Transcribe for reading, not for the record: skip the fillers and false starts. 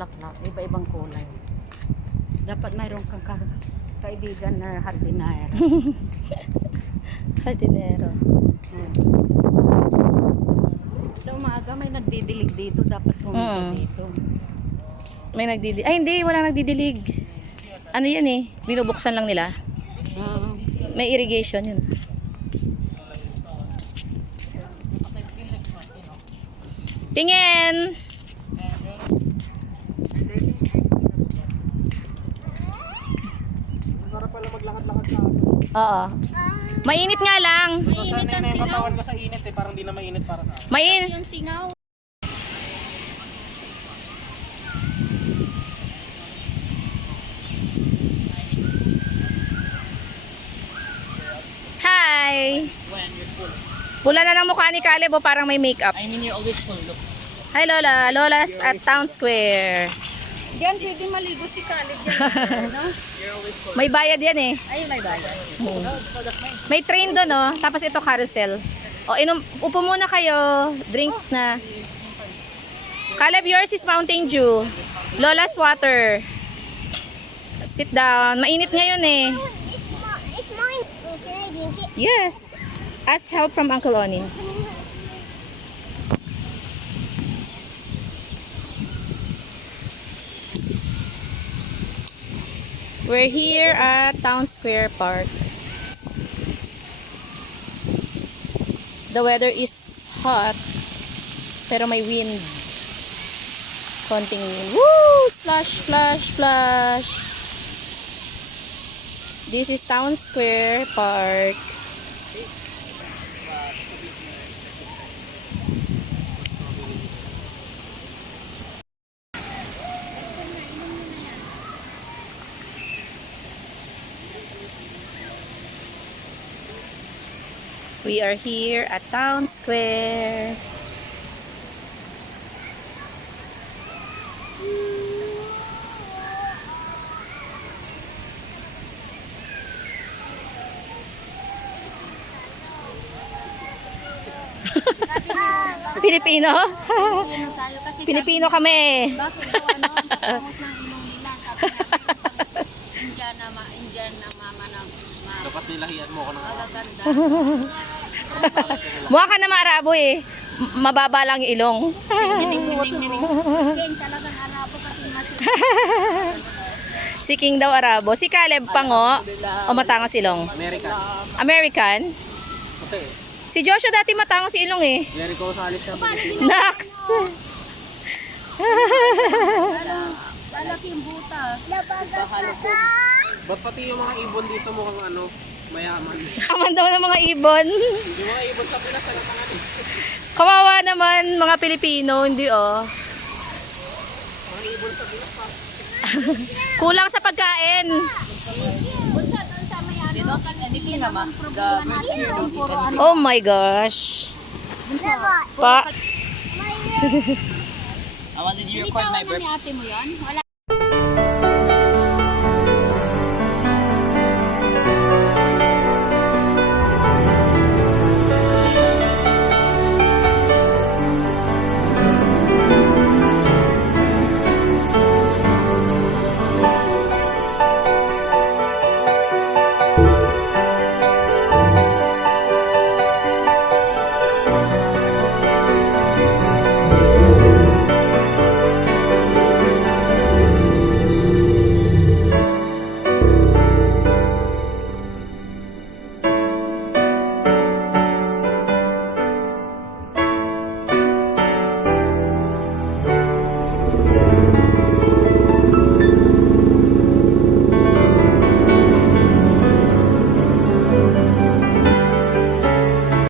bulaklak, iba-ibang kulay. Dapat mayroon kang kaibigan na hardinero. Hardinero. Sa umaga may nagdidilig dito, dapat pumunta dito. May nagdidilig. Ay hindi, walang nagdidilig. Ano yan eh, binubuksan lang nila. May irrigation yun. Tingin! Masarap pala maglakad-lakad sa atin. Oo. Mainit nga lang. Mainit ang singaw. Katawan ko sa init eh, parang di na mainit para sa akin. Mainit. Yung singaw. Hi! When you're full. Pula na ng mukha ni Caleb o parang may makeup. I mean, you're always full. Look. Hi Lola, Lola's at Town Square. Diyan pwede maligo si Khalid dyan. No? You're always full. May bayad yan eh. Ay, may bagay. May train doon oh, tapos ito carousel. O upo muna kayo, drink na. Caleb, yours is Mountain Dew. Lola's water. Sit down. Mainit ngayon eh. It's mine. Can I drink it? Yes. Ask help from Uncle Oni. We're here at Town Square Park. The weather is hot, pero may wind. Konting wind. Woo! Splash, splash, splash. This is Town Square Park. We are here at Town Square. Pilipino? Pilipino tayo kasi Pilipino kami. bakit daw ano, pangos ng ilong nila. Sabi nga, Indian na mama na Dapat nilahian mo ko ng magaganda. Mukha ka na maarabo eh. Mababa lang yung ilong. Nining. Ken, talagang Arabo kasi masin. Si King daw arabo. Si Caleb pango. O matangos ilong? American. American? Puti. Si Joshua dati matangos ilong eh. Jericho Salis siya. Nax! Lalaki yung butas. Ba't pati yung mga ibon dito mukhang ano, mayaman. Kaman daw ng mga ibon. Yung mga ibon sa Pinas, talagang ano. Kawawa naman mga Pilipino. Hindi oh. Mga ibon sa Pinas pa. Kulang sa pagkain. Oh my gosh. Pa. Did you record my birthday? Ate mo yan? Wala.